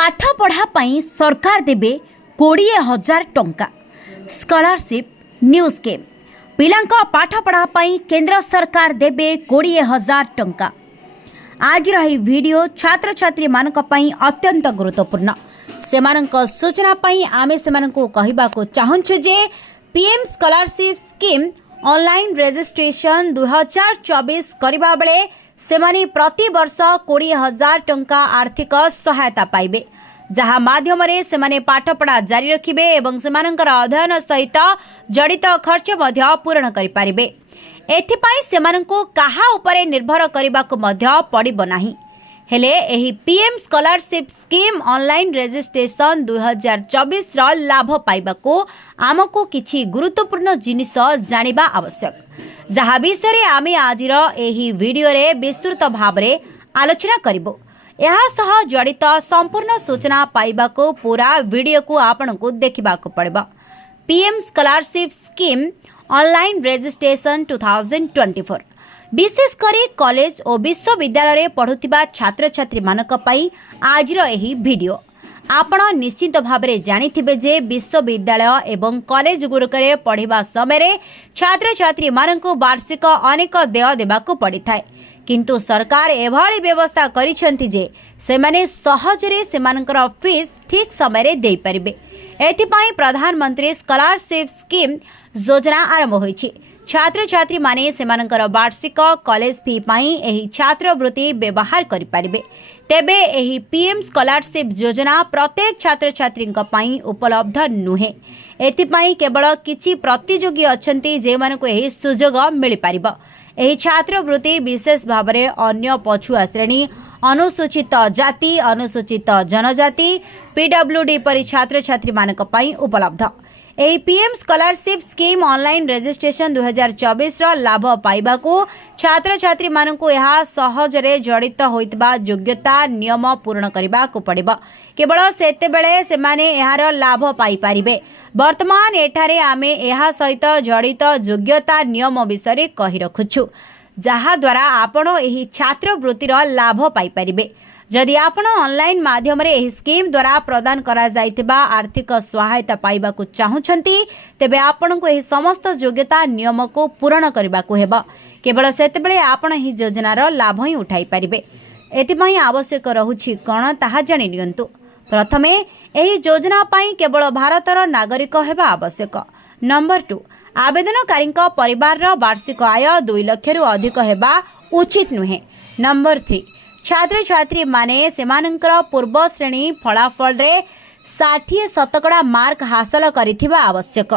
पाठ पढ़ा पई सरकार देबे 20,000 टंका स्कॉलरशिप न्यूज स्कीम पिलांका पाठ पढ़ा पई केंद्र सरकार देबे 20,000 टंका। आज रही वीडियो छात्र छात्री मानक पई अत्यंत गुरुत्वपूर्ण। सेमानक सूचना पई आमे सेमानकु कहिबाको चाहूछु जे PM scholarship scheme online registration 2024 करिबा बेले सेमानी प्रति वर्ष 20,000 टंका आर्थिक सहायता पाइबे, जहा माध्यम रे सेमाने पाठपढ़ा जारी रखिबे एवं सेमानकर अध्ययन सहित जड़ित खर्च मध्य पूरण करि पारिबे। एथिपाई सेमानंको काहा उपरे निर्भर करिबाको मध्य पड़िबो नाही। हेले एही PM scholarship scheme online registration 2024 रो लाभ पाइबाको आमको किछि गुरुत्वपूर्ण जिनिस जानिबा आवश्यक, जहा विषय आमे आजिर एही वीडियो रे विस्तृत भाबरे आलोचना करिबो। यहा सह जड़ित संपूर्ण सूचना पाइबाको पूरा वीडियो को आपनको देखिबाको पड़िबो। PM scholarship scheme online registration 2024 विशेष करी कॉलेज और विश्वविद्यालय रे पढ़ुथिबा छात्र छात्री मानक पई आजिर एही वीडियो। आपण निश्चित भाबरे जानिथिबे जे विश्वविद्यालय एवं कॉलेज गुरुकरे पढ़िबा समय छात्र छात्री मानकु वार्षिक अनेक देय देबाको पड़िथाय, किंतु सरकार एभली व्यवस्था करिसेंति जे सेमाने सहजरे सेमानकर फीस ठीक समय रे देई परिबे। एथिपाई प्रधानमंत्री स्कॉलरशिप स्कीम योजना आरंभ होईछि। छात्र छात्री माने सेमानकर वार्षिक कॉलेज फी पाई एही छात्रवृत्ति व्यवहार करि पारिबे। तेबे एही पीएम स्कॉलरशिप योजना प्रत्येक छात्र छात्रींक पाई उपलब्ध नुहे। एथिपाई केवल किछि प्रतियोगी अछंती जे मानको एही सुजोग मिलि पारिबो। एही छात्रवृत्ति विशेष भावरे अन्य पछुआ श्रेणी, अनुसूचित जाति, अनुसूचित जनजाति, पीडब्ल्यूडी परि छात्र छात्री मानक पाई उपलब्ध। एही PM scholarship scheme online registration 2024 रो लाभ पाइबाको छात्र छात्री मानकु यहा सहजरे जड़ित होइतबा योग्यता नियम पूर्ण करिबाको पड़िबो। केवल सेते बेले सेमाने यहार लाभ पाई पारिबे। वर्तमान एठारे आमे यहा सहित जड़ित योग्यता नियम विषय कहि रखुछु, जहा द्वारा आपण एही छात्रवृत्तिर लाभ पाई पारिबे। जदि आपण ऑनलाइन माध्यम रे एही स्कीम द्वारा प्रदान करा जाइतिबा आर्थिक सहायता पाइबाकु चाहुछंती, तेबे आपणको एही समस्त योग्यता नियम को पूर्ण करिबाकु हेबो। केवल सेतेबेले आपण एही योजनार लाभ ही उठाई पारिबे। एथिपई आवश्यक रहुछि कोन ताहा जानि नियंतु। प्रथमे एही योजना पई केवल भारतर नागरिक हेबा आवश्यक। नंबर 2, आवेदनकारीक परिवार वार्षिक आय 2 लाख रु अधिक हेबा उचित नुहे। नंबर 3, छात्र छात्री माने सेमानंकर पूर्व श्रेणी फलाफल रे 60% मार्क हासिल करिथिबा आवश्यक।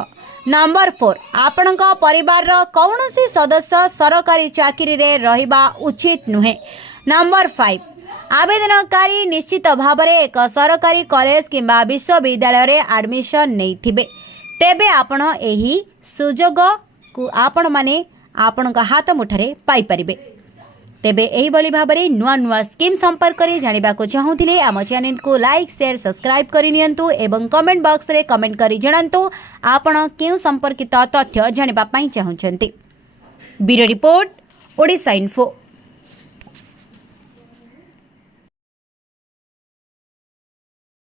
नंबर 4, आपणक परिवार कौनसी सदस्य सरकारी चाकरी रे रहिबा उचित नुहे। नंबर 5, आवेदनकारी निश्चित भावरे एक सरकारी कॉलेज किंबा विश्वविद्यालय रे एडमिशन नैथिबे। तेबे आपण एही सुजोग को आपण माने आपणक हाथ मुठरे पाई परिबे। तेबे एही बली भाबरे नुआ नुआ स्कीम संपर्क रे जानिबा को चाहूथिले आम चैनल को लाइक शेयर सब्सक्राइब करि नियंतु एवं कमेंट बॉक्स रे कमेंट करि जणांतु आपण केउ संपर्कित तथ्य जानिबा पई चाहुचंती। Bureau report, Odisha info.